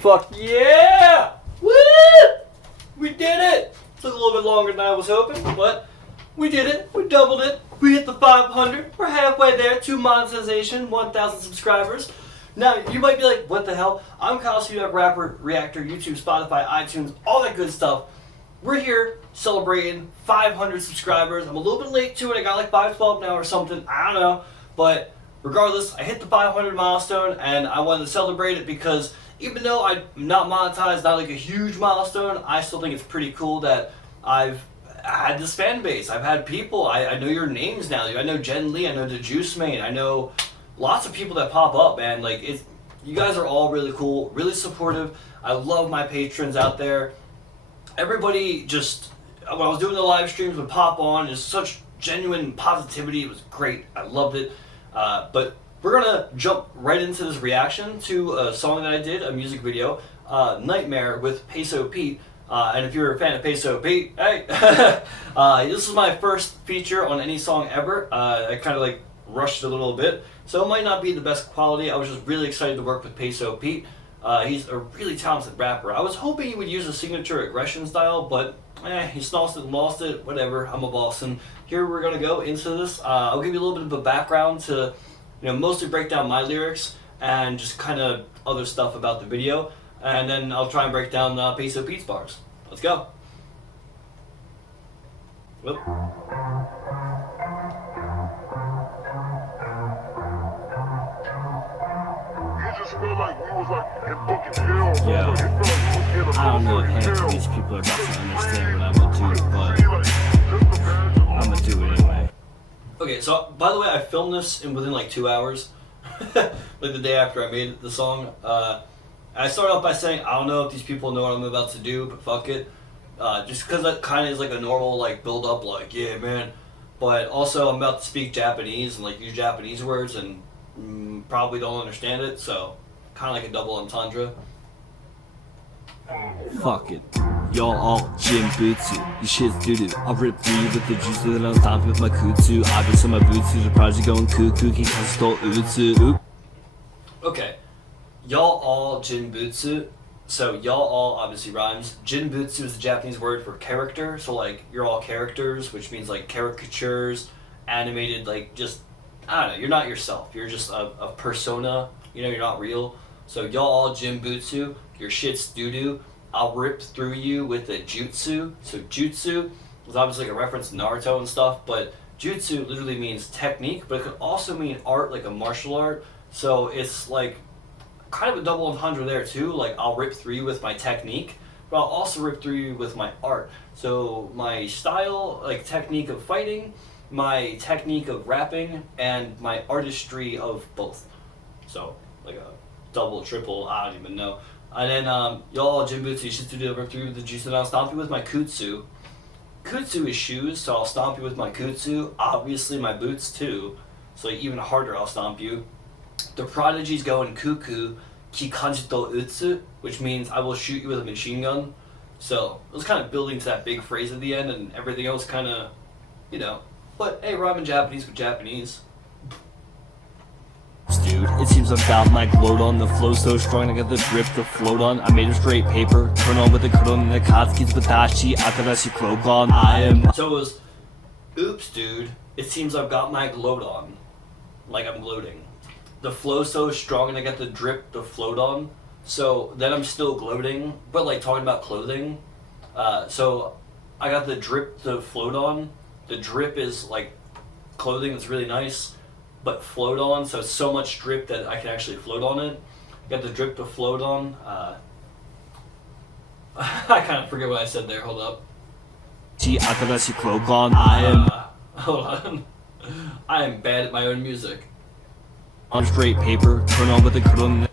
Fuck yeah! Woo! We did it! Took a little bit longer than I was hoping, but we did it. We doubled it. We hit the 500. We're halfway there to monetization, 1,000 subscribers. Now, you might be like, what the hell? I'm Kyle Spevak, rapper, reactor, YouTube, Spotify, iTunes, all that good stuff. We're here celebrating 500 subscribers. I'm a little bit late to it. I got like 512 now or something. I don't know. But regardless, I hit the 500 milestone and I wanted to celebrate it because even though I'm not monetized, not like a huge milestone, I still think it's pretty cool that I've had this fan base. I've had people. I know your names now. I know Jen Lee. I know the Juice Man. I know lots of people that pop up, man. Like, you guys are all really cool, really supportive. I love my patrons out there. Everybody just, when I was doing the live streams, would pop on. Just such genuine positivity. It was great. I loved it. But we're gonna jump right into this reaction to a song that I did, a music video, Nightmare with Peso Pete. And if you're a fan of Peso Pete, hey! This is my first feature on any song ever. I kind of like rushed a little bit, so it might not be the best quality. I was just really excited to work with Peso Pete. He's a really talented rapper. I was hoping he would use a signature aggression style, but he snossed it and lost it. Whatever, I'm a boss. And here we're gonna go into this. I'll give you a little bit of a background to, mostly break down my lyrics and just kind of other stuff about the video. And then I'll try and break down Peso Pete's bars. Let's go. Whoop. Yeah. I don't know if half of these people are about to understand what I'm gonna do, but I'm gonna do it anyway. Okay, so by the way, I filmed this within like 2 hours. Like the day after I made the song. I started off by saying, I don't know if these people know what I'm about to do, but fuck it. Just because that kind of is like a normal like build up, like, yeah, man. But also I'm about to speak Japanese and like use Japanese words and probably don't understand it, so kind of like a double entendre. Fuck it. Y'all all Jinbutsu. You shit's doo-doo. I'll rip through you with the juice and then I'll stomp you with my kutsu. Obviously my boots the project going cuckoo. Kinkasto utsu. Oop. Okay. Y'all all Jinbutsu. So y'all all obviously rhymes. Jinbutsu is the Japanese word for character. So like you're all characters, which means like caricatures, animated, like just, I don't know, you're not yourself. You're just a persona. You're not real. So y'all all Jinbutsu. Your shit's doo-doo. I'll rip through you with a jutsu. So jutsu is obviously like a reference to Naruto and stuff, but jutsu literally means technique, but it could also mean art, like a martial art. So it's like kind of a double entendre there too. Like I'll rip through you with my technique, but I'll also rip through you with my art. So my style, like technique of fighting, my technique of rapping, and my artistry of both. So like a double, triple, I don't even know. And then y'all Jinbutsu, you should do rip through the juice, and I'll stomp you with my kutsu. Kutsu is shoes, so I'll stomp you with my kutsu. Obviously my boots too, so even harder I'll stomp you. The prodigy's going cuckoo, kikanjito utsu, which means I will shoot you with a machine gun. So it was kind of building to that big phrase at the end, and everything else kind of, But hey, rhyming Japanese with Japanese. Dude, it seems I've got my gloat on. The flow so strong, I got the drip to float on. I made a straight paper, turn on with the Koron and the Katsuki's Watashi, Akarashi cloak on. I am. So it was, oops, dude, it seems I've got my gloat on. Like I'm gloating. The flow so strong and I got the drip to float on. So then I'm still gloating, but like talking about clothing. So I got the drip to float on. The drip is like clothing that's really nice, but float on, so it's so much drip that I can actually float on it. Got the drip to float on. I kind of forget what I said there, hold up. Akarashi cloak on. I am. Hold on. I am bad at my own music. On straight paper, turn on with the Koron.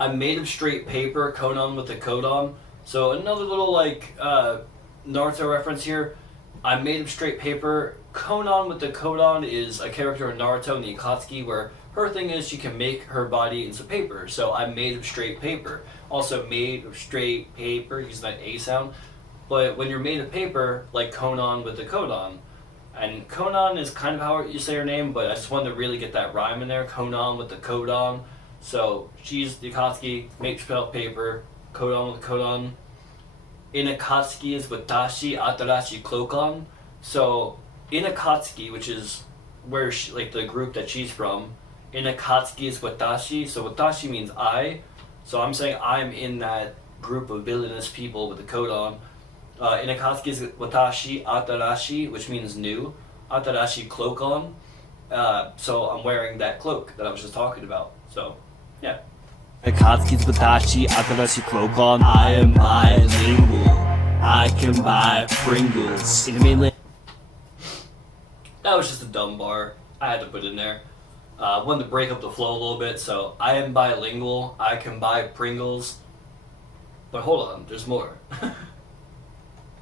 I'm made of straight paper, Konan with the codon. So another little like Naruto reference here. I'm made of straight paper. Konan with the codon is a character in Naruto in the Akatsuki where her thing is she can make her body into paper. So I'm made of straight paper. Also made of straight paper, use that A sound. But when you're made of paper, like Konan with the codon. And Konan is kind of how you say her name, but I just wanted to really get that rhyme in there. Konan with the codon. So she's the Akatsuki, makes paper, codon with codon. Inakatsuki is watashi atarashi cloakon. So Inakatsuki, which is where she, like the group that she's from, Inakatsuki is watashi. So watashi means I. So I'm saying I'm in that group of villainous people with the codon. Inakatsuki is watashi atarashi, which means new. Atarashi cloakon. So I'm wearing that cloak that I was just talking about. So, yeah. Akatsuki's Watashi, Atarashi Cloakon. I am bilingual. I can buy Pringles. In the mainland. That was just a dumb bar. I had to put in there. Wanted to break up the flow a little bit. So, I am bilingual. I can buy Pringles. But hold on, there's more.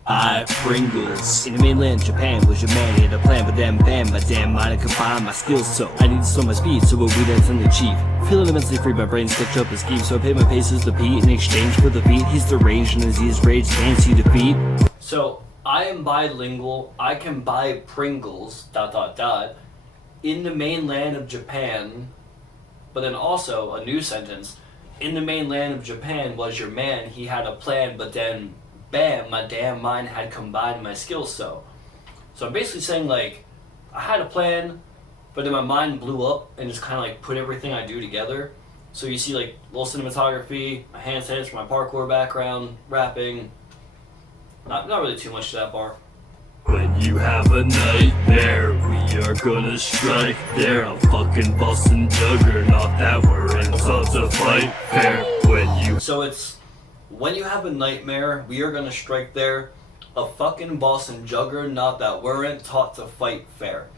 Buy Pringles. In the mainland Japan was your man, he had a plan, but then bam, my damn mind I combine my skills, so I need to slow my speed so what we dance and achieve. Feeling immensely free, my brain sketch up a scheme, so I pay my paces to Pete in exchange for the beat. He's deranged and as he is rage can't see defeat. So, I am bilingual. I can buy Pringles, ... in the mainland of Japan. But then also, a new sentence. In the mainland of Japan was your man, he had a plan, but then bam, my damn mind had combined my skills so. So I'm basically saying like, I had a plan, but then my mind blew up and just kind of like put everything I do together. So you see like little cinematography, my handsets for my parkour background, rapping. Not really too much to that bar. When you have a nightmare, we are gonna strike there. I'm fucking bustin' juggernaut that we're in such a fight fair. So it's, when you have a nightmare, we are gonna strike there. A fucking boss and juggernaut that weren't taught to fight fair.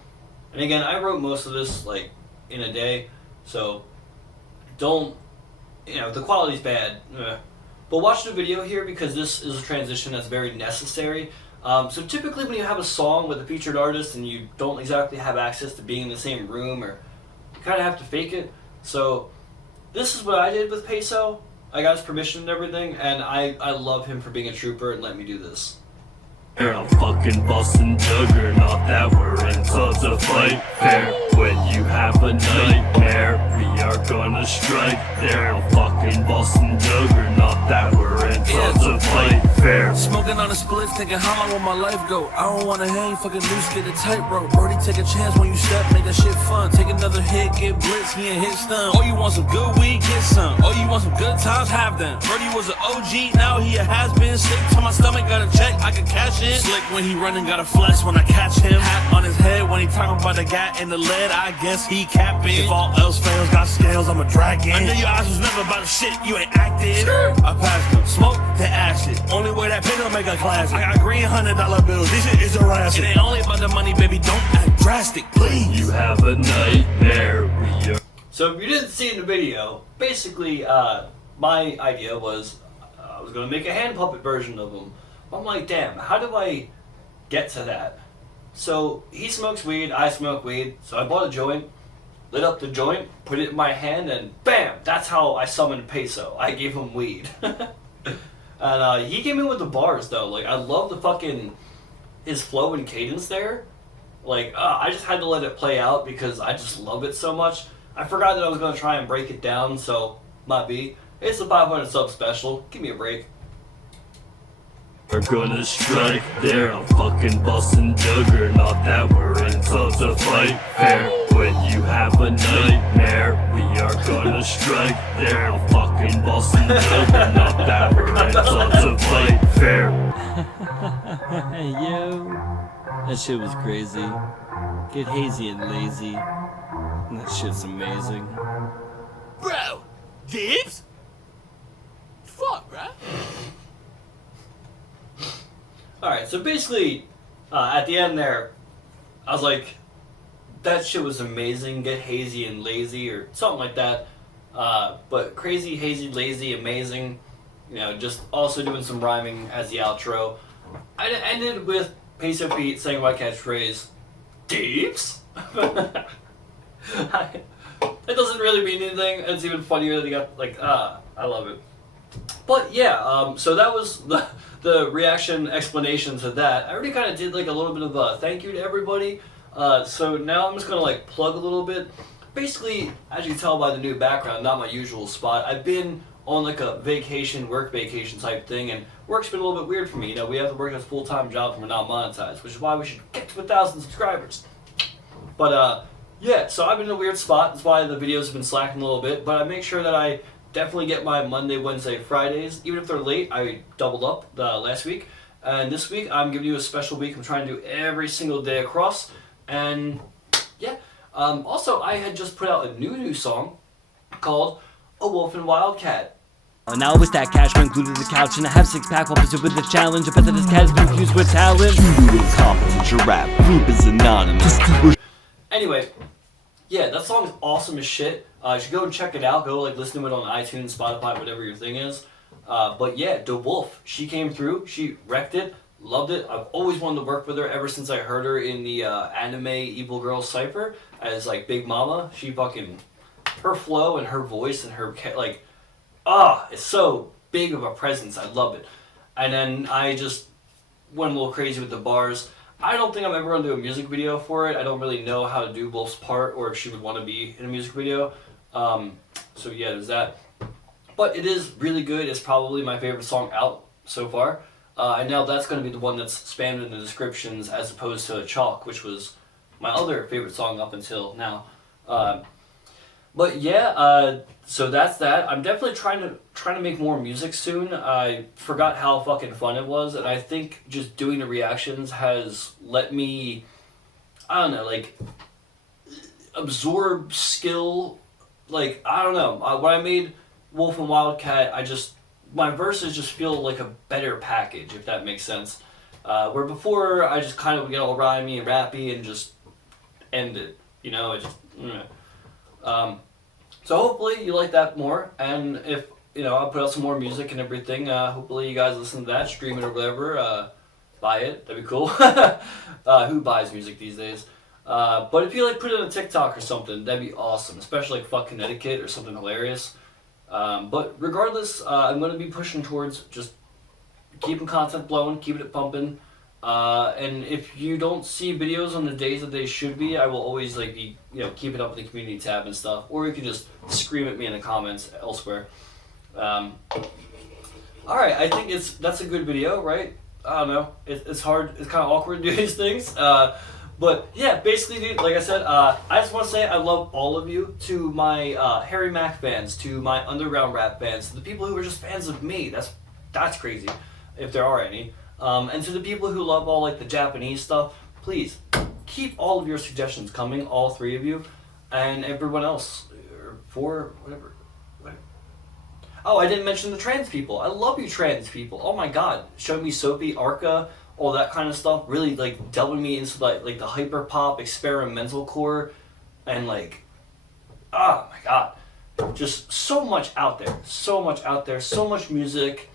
And again, I wrote most of this like in a day, so don't, the quality's bad. But watch the video here because this is a transition that's very necessary. So typically when you have a song with a featured artist and you don't exactly have access to being in the same room, or you kind of have to fake it. So this is what I did with Peso. I got his permission and everything, and I love him for being a trooper and let me do this. I'm fucking bustin' juggernaut that we're in such a fight fair. When you have a nightmare, we are gonna strike there. I'm fucking bustin' juggernaut that we're in such a fight fair. Smoking on a split, thinking how long will my life go? I don't wanna hang, fucking loose, get a tightrope. Brody, take a chance when you step, make that shit fun. Take another hit, get blitz, he ain't hit stun. Oh, you want some good weed, get some. Oh, you want some good times, have them. Brody was an OG, now he a has-been. Sick to my stomach, got a check, I can cash it. Slick when he running, got a flex when I catch him. Hat on his head when he talking about the guy in the lead, I guess he capping. If all else fails, got scales, I'm a dragon. I knew your eyes was never about the shit, you ain't active. I passed him, smoke the acid. Only way that pin don't make a classic. I got green $100 bills, this shit is harassing. It ain't only about the money, baby, don't act drastic, please. You have a nightmare, we are. So if you didn't see in the video, basically my idea was I was going to make a hand puppet version of him. I'm like, damn, how do I get to that? So he smokes weed, I smoke weed, so I bought a joint, lit up the joint, put it in my hand, and bam, that's how I summoned Peso. I gave him weed. And he came in with the bars though. Like, I love the fucking, his flow and cadence there. Like, I just had to let it play out because I just love it so much. I forgot that I was going to try and break it down, so might be. It's a 500 sub special. Give me a break. We're gonna strike there. I'm fucking bustin' juggernaut that we're in such a fight fair. When you have a nightmare, we are gonna strike there. I'm fucking bustin' juggernaut that we're in such a fight fair. Yo, that shit was crazy. Get hazy and lazy. That shit's amazing. Bro, dibs? Fuck, bro. Alright, so basically, at the end there, I was like, that shit was amazing, get hazy and lazy, or something like that. But crazy, hazy, lazy, amazing, just also doing some rhyming as the outro. I ended with Peso Pete saying my catchphrase, Deeps? It doesn't really mean anything, it's even funnier that he got, I love it. But yeah, so that was the reaction explanation to that. I already kind of did like a little bit of a thank you to everybody. So now I'm just going to like plug a little bit. Basically, as you can tell by the new background, not my usual spot. I've been on like a work vacation type thing, and work's been a little bit weird for me. You know, we have to work a full-time job and we're not monetized, which is why we should get to 1,000 subscribers. But yeah, so I've been in a weird spot. That's why the videos have been slacking a little bit. But I make sure that I definitely get my Monday, Wednesday, Fridays. Even if they're late, I doubled up last week. And this week, I'm giving you a special week. I'm trying to do every single day across. And yeah. Also, I had just put out a new song called A Wolf and Wildcat. Now with that cash man glued to the couch, and I have 6-pack while pursued with the challenge. I bet that this cat has been infused with talent. You accomplish your rap group is anonymous. Anyway, yeah, that song is awesome as shit. You should go and check it out. Go like listen to it on iTunes, Spotify, whatever your thing is. But yeah, the Wolf, she came through. She wrecked it. Loved it. I've always wanted to work with her ever since I heard her in the anime Evil Girl Cypher as like Big Mama. She fucking, her flow and her voice and her like, it's so big of a presence. I love it. And then I just went a little crazy with the bars. I don't think I'm ever going to do a music video for it. I don't really know how to do Wolf's part or if she would want to be in a music video. So yeah, there's that. But it is really good. It's probably my favorite song out so far. And now that's going to be the one that's spammed in the descriptions as opposed to Chalk, which was my other favorite song up until now. But yeah, so that's that. I'm definitely trying to make more music soon. I forgot how fucking fun it was, and I think just doing the reactions has let me, I don't know, like, absorb skill. Like, I don't know. When I made Wolf and Wildcat, my verses just feel like a better package, if that makes sense. Where before, I just kind of get all rhymey and rappy and just end it. You know, it just, so hopefully you like that more, and if, I'll put out some more music and everything, hopefully you guys listen to that, stream it or whatever, buy it, that'd be cool. Who buys music these days? But if you put it on a TikTok or something, that'd be awesome, especially like Fuck Connecticut or something hilarious. But regardless, I'm going to be pushing towards just keeping content flowing, keeping it pumping. And if you don't see videos on the days that they should be, I will always be, keep it up in the community tab and stuff. Or you can just scream at me in the comments elsewhere. Alright, I think that's a good video, right? I don't know. It's hard, it's kind of awkward to do these things. But yeah, basically, dude, like I said, I just want to say I love all of you. To my Harry Mack fans, to my underground rap fans, to the people who are just fans of me. That's crazy, if there are any. And to the people who love all the Japanese stuff, please keep all of your suggestions coming, all three of you, and everyone else, or whatever. Oh, I didn't mention the trans people. I love you trans people. Oh my god, Show Me Soapy, Arca, all that kind of stuff, really delving me into the hyper pop experimental core, and oh my god, just so much out there, so much music.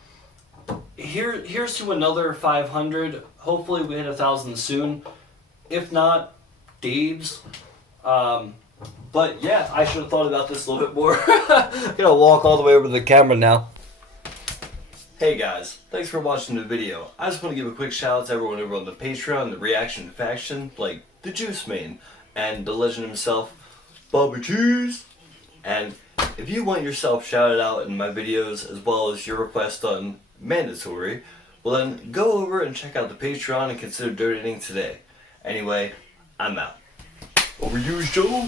Here's to another 500. Hopefully we hit 1,000 soon. If not, Dabes. But yeah, I should have thought about this a little bit more. I'm gonna walk all the way over to the camera now. Hey guys, thanks for watching the video. I just want to give a quick shout out to everyone over on the Patreon, the Reaction Faction, like the Juice Man, and the legend himself, Bobby Cheese. And if you want yourself shouted out in my videos, as well as your request done mandatory, well then go over and check out the Patreon and consider donating today. Anyway, I'm out. Over you, Joe.